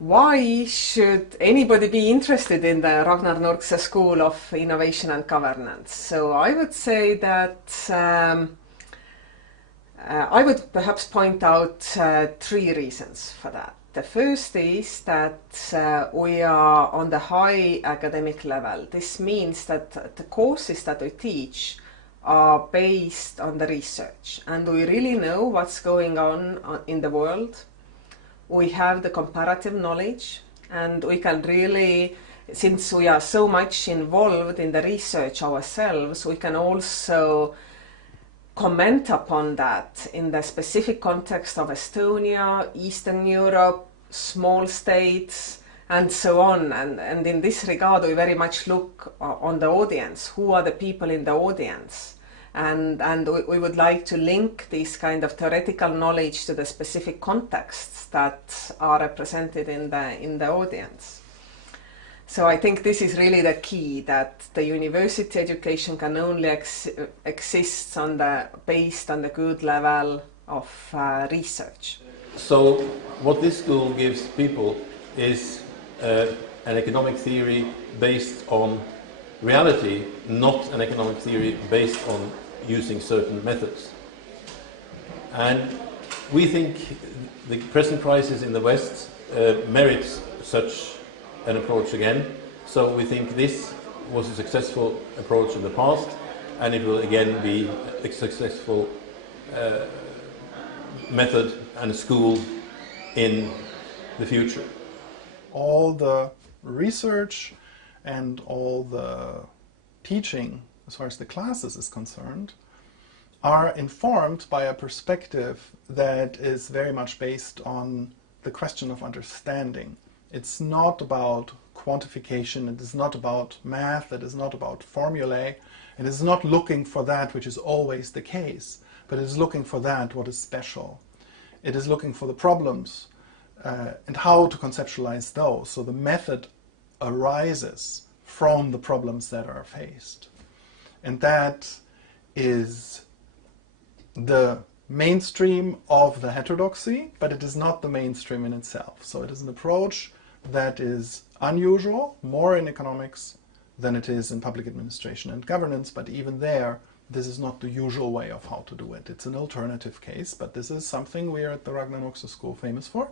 Why should anybody be interested in the Ragnar Nurkse School of Innovation and Governance? So I would say that I would perhaps point out three reasons for that. The first is that we are on the high academic level. This means that the courses that we teach are based on the research, and we really know what's going on in the world. We have the comparative knowledge, and we can really, since we are so much involved in the research ourselves, we can also comment upon that in the specific context of Estonia, Eastern Europe, small states, and so on. And in this regard, we very much look on the audience. Who are the people in the audience? And we would like to link this kind of theoretical knowledge to the specific contexts that are represented in the audience. So I think this is really the key, that the university education can only exist based on the good level of research. So what this school gives people is an economic theory based on reality, not an economic theory based on using certain methods. And we think the present crisis in the West merits such an approach again. So we think this was a successful approach in the past, and it will again be a successful method and a school in the future. All the research and all the teaching, as far as the classes is concerned, are informed by a perspective that is very much based on the question of understanding. It's not about quantification, it is not about math, it is not about formulae, it is not looking for that which is always the case, but it is looking for that what is special. It is looking for the problems and how to conceptualize those. So the method arises from the problems that are faced. And that is the mainstream of the heterodoxy, but it is not the mainstream in itself. So it is an approach that is unusual, more in economics than it is in public administration and governance, but even there, this is not the usual way of how to do it. It's an alternative case, but this is something we are at the Ragnar Nurkse School famous for,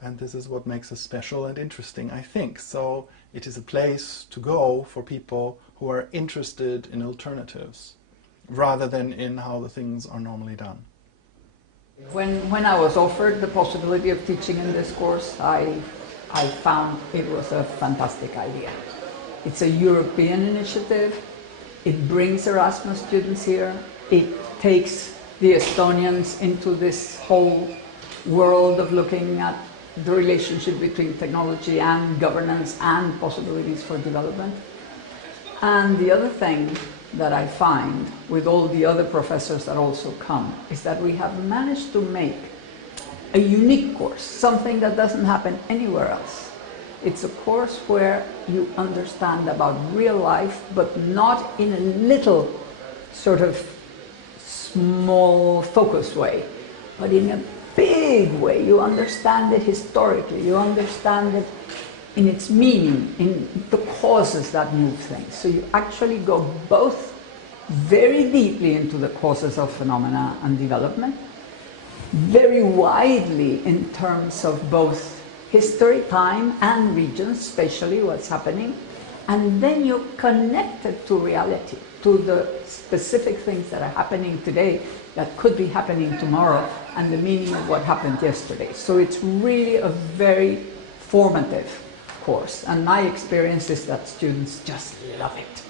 and this is what makes us special and interesting, I think. So it is a place to go for people who are interested in alternatives, rather than in how the things are normally done. When I was offered the possibility of teaching in this course, I found it was a fantastic idea. It's a European initiative. It brings Erasmus students here. It takes the Estonians into this whole world of looking at the relationship between technology and governance and possibilities for development. And the other thing that I find with all the other professors that also come is that we have managed to make a unique course, something that doesn't happen anywhere else. It's a course where you understand about real life, but not in a little sort of small focus way, but in a big way. You understand it historically, you understand it in its meaning, in the causes that move things. So you actually go both very deeply into the causes of phenomena and development, very widely in terms of both history, time, and regions, spatially what's happening, and then you connect it to reality, to the specific things that are happening today that could be happening tomorrow, and the meaning of what happened yesterday. So it's really a very formative course, and my experience is that students just love it.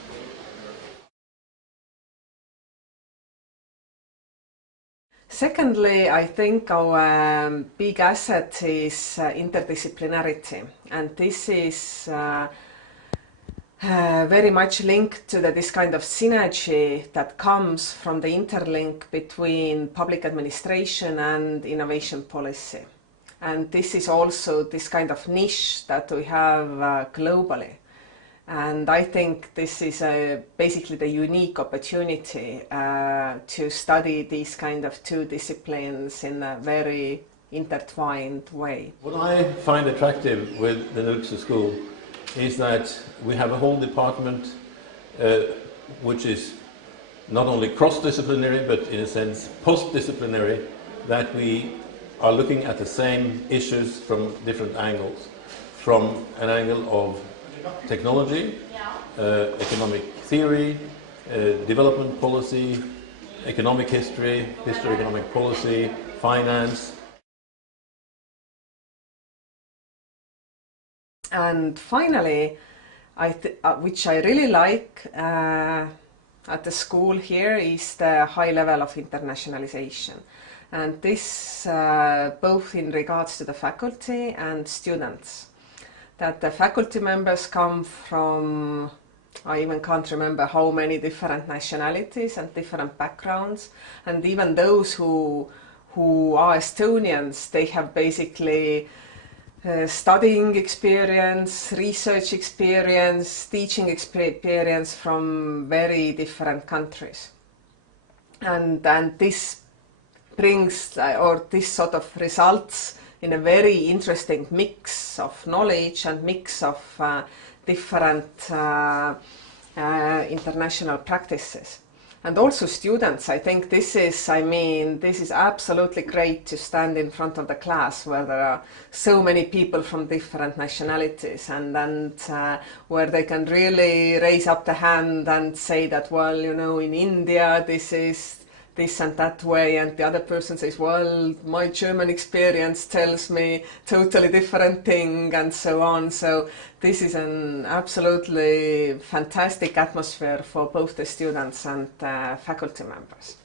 Secondly, I think our big asset is interdisciplinarity, and this is very much linked to this kind of synergy that comes from the interlink between public administration and innovation policy. And this is also this kind of niche that we have globally. And I think this is basically the unique opportunity to study these kind of two disciplines in a very intertwined way. What I find attractive with the Nurkse school is that we have a whole department which is not only cross-disciplinary but in a sense post-disciplinary, that we are looking at the same issues from different angles. From an angle of technology, economic theory, development policy, economic history, history of economic policy, finance. And finally, which I really like at the school here is the high level of internationalization. And this both in regards to the faculty and students. That the faculty members come from, I even can't remember how many different nationalities and different backgrounds. And even those who are Estonians, they have basically studying experience, research experience, teaching experience from very different countries. And this brings, or this sort of results in a very interesting mix of knowledge and mix of different international practices. And also students, I think this is absolutely great to stand in front of the class where there are so many people from different nationalities and where they can really raise up the hand and say that, well, you know, in India this is this and that way, and the other person says, well, my German experience tells me totally different thing, and so on. So this is an absolutely fantastic atmosphere for both the students and faculty members.